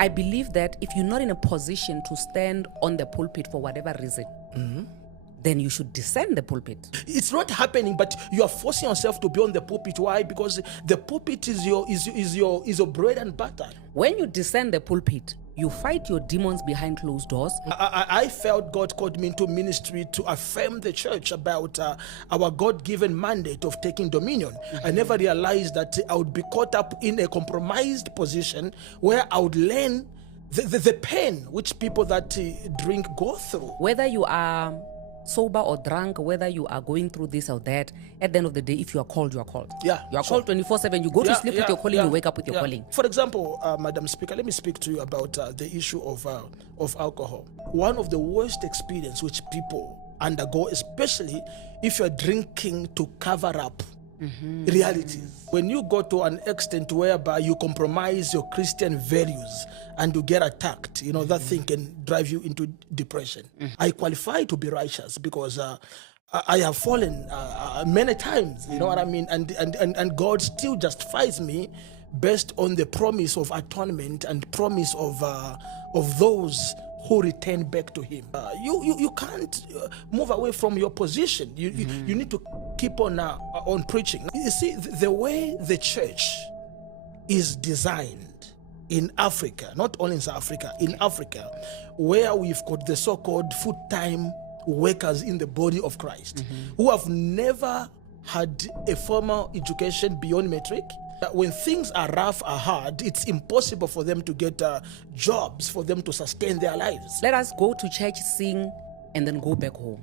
I believe that if you're not in a position to stand on the pulpit for whatever reason, then you should descend the pulpit. It's not happening, but you are forcing yourself to be on the pulpit. Why? Because the pulpit is your bread and butter. When you descend the pulpit, you fight your demons behind closed doors. I felt God called me into ministry to affirm the church about our God-given mandate of taking dominion. I never realized that I would be caught up in a compromised position where I would learn the pain which people that drink go through. Whether you are sober or drunk, whether you are going through this or that, at the end of the day, if you are called, you are called. Yeah, you are called 24/7. You go to sleep with your calling, you wake up with your calling. For example, Madam Speaker, let me speak to you about the issue of alcohol. One of the worst experience which people undergo, especially if you're drinking to cover up reality. When you go to an extent whereby you compromise your Christian values and you get attacked, that thing can drive you into depression. I qualify to be righteous because I have fallen many times, you know what I mean? And God still justifies me based on the promise of atonement and promise of those who return back to him. You can't move away from your position. You need to keep on preaching. You see, the way the church is designed in Africa, not only in South Africa, in Africa, where we've got the so-called full-time workers in the body of Christ, who have never had a formal education beyond metric. When things are rough or hard, it's impossible for them to get jobs, for them to sustain their lives. Let us go to church, sing, and then go back home.